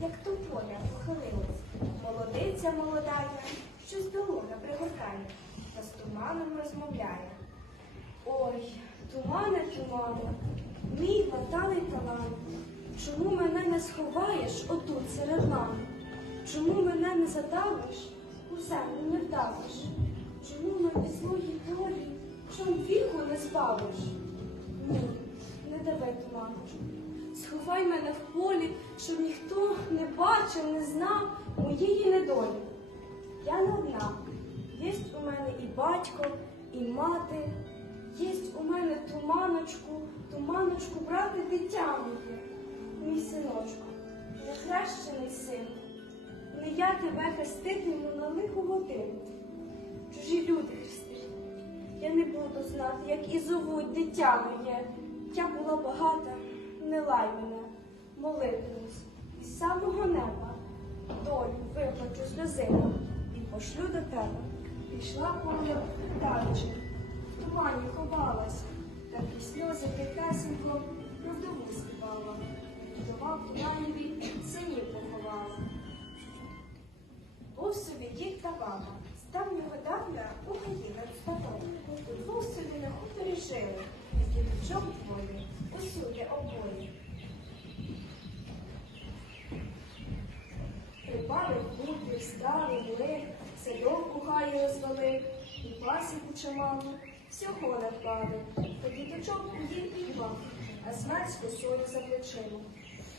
як то поля похилилась. Молодиця молодая, щось до луна пригортає, та з туманом розмовляє. Ой, тумане, тумане, мій латалий талант. Чому мене не сховаєш отут серед лан? Чому мене не задавиш, у землю не вдавиш? Чому мені злої долі, чом віку не збавиш? Ні, не давай туманочку. Сховай мене в полі, щоб ніхто не бачив, не знав моєї недолі. Я не одна. Єсть у мене і батько, і мати. Єсть у мене туманочку, туманочку, брати дитя моє, мій синочку, нехрещений син. Не я тебе хреститиму на лиху годину. Чужі люди хрестить. Я не буду знати, як і зовуть дитя моє. Я була багата, не лай мене, молитимусь із самого неба. Долю виплачу сльозину і пошлю до тебе. Пішла поля дальше, в тумані ховалась, та крізь сльози тихесенько про вдову співала. Вдова туманіві синів поховала. Був собі дід та баба, з давнього давня у хаї над ставом. Удвох собі на хуторі жили, і діточок двоє, усюди обоє. Прибавив хутір, старий млин, садок у гаї розвалив, і пасіку чимало, всього навкладив. Та діточок дім підвав, а смерть косою за плечима.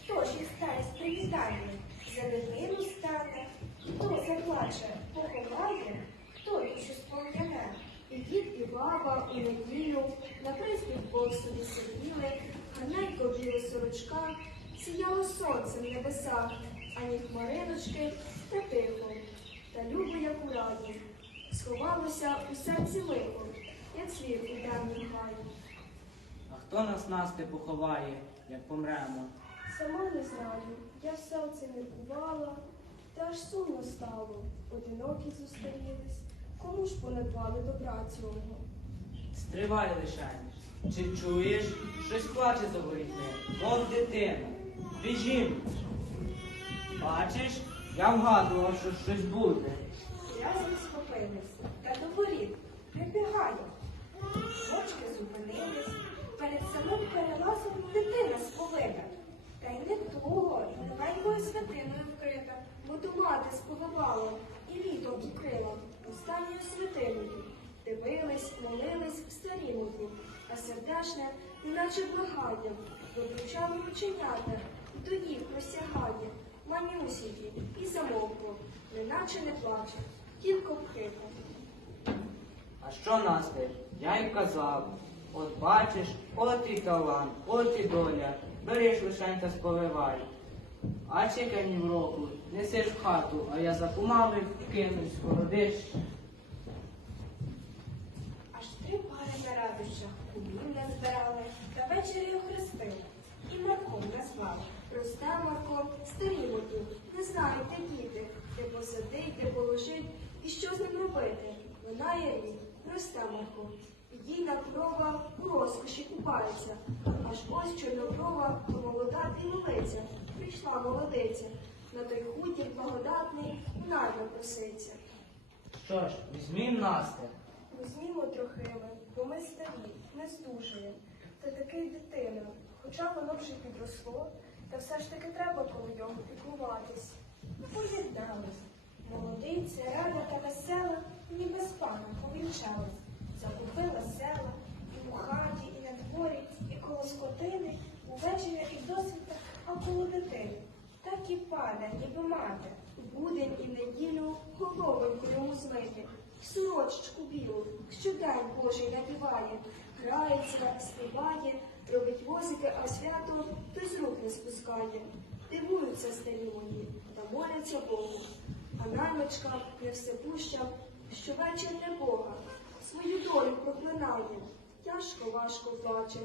Хто ж із старість привітає, за дитину стане, хто заплаче, поховає, хто душу спом'яне. І дід, і баба у неділю на приспів собі сиділи, гарненько біло сорочка, сіяло сонце в небесах, ані хмариночки та тихо, та любо, як у раді, сховалося у серці лихо, як слід у темнім хаї. А хто нас Насти поховає, як помремо? Сама не знаю, я в не бувала, та аж сумно стало, одинокі зустрілись, кому ж понадбали добра цього? Стривай лише. Чи чуєш? Щось плаче за ворітьми, мов дитина. Біжім. Бачиш, я вгадував, що щось буде. Разом схопились, та до воріт прибігає. Мочки зупинились, перед самим перелазом дитина сповида. Та й не того, і новенькою святиною вкрита, бо до мати сповивала і літом укрила останньою святиною. Дивились, молились в старі мудрі, а сердешне, неначе благання, виключали оченята, і тоді просягає, манюсінькі, і замовкло, неначе не плаче, тільки вхипа. А що Насти? Я й казав. От бачиш, от і талант, от і доля. Береш лишень та сповивай. А чекані в року, несеш в хату, а я запомалив, кинусь, городиш. Аж три пари на радощах кубів збирали, та ввечері охрестили. І Марком назвали. Росте Марко, старі моті, не знають, де діти, де посадить, де положить, і що з ним робити. Минає рік, росте Марко. Підійна крова у розкоші купається. Аж ось чорноброва, молода піволиця. Прийшла молодиця. На той хутір благодатний найма проситься. Що ж, візьмім Насти. Не здужуємо. Та таки й дитина, хоча воно вже підросло, та все ж таки треба коло нього піклуватись. Поєднались. Молодиця, рада та весела, ніби з паном повінчалась. Закупила села, і у хаті, і на дворі, і коло скотини, увечері і досвіта, а коло дитини. Так і пада, ніби мати, у будень і неділю головоньку йому змити, сорочечку білу, щодень Божий надіває, грається, співає, робить возики, а свято то з рук не спускає. Дивуються старі мої та моляться Богу. А наймичка не всепуща, щовечір для Бога, свою долю проклинає, тяжко важко плаче,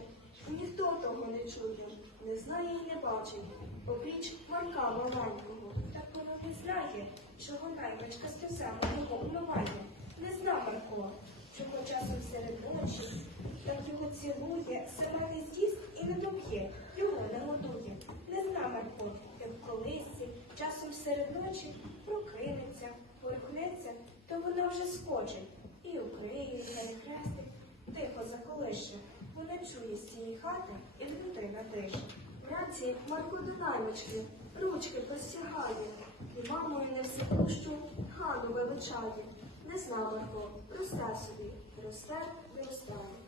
ніхто того не чує, не знає і не бачить, опіч Марка маленького. Так воно не знає, чого наймичка сльозами його умиває. Не зна Марко, чого часом серед ночі, так його цілує, сама не з'їсть і не доб'є, його не годує. Не зна Марко, як в колисці, раптом серед ночі прокинеться, порхнеться, то вона вже скочить і укриє, перехрестить, тихо заколише. Вона чує з цієї хати і дитина дише. Вранці Марко до наймички, ручки простягає, і мамою не все пущу, Гану вилучає. Не Марко, росте собі, росте, виростає.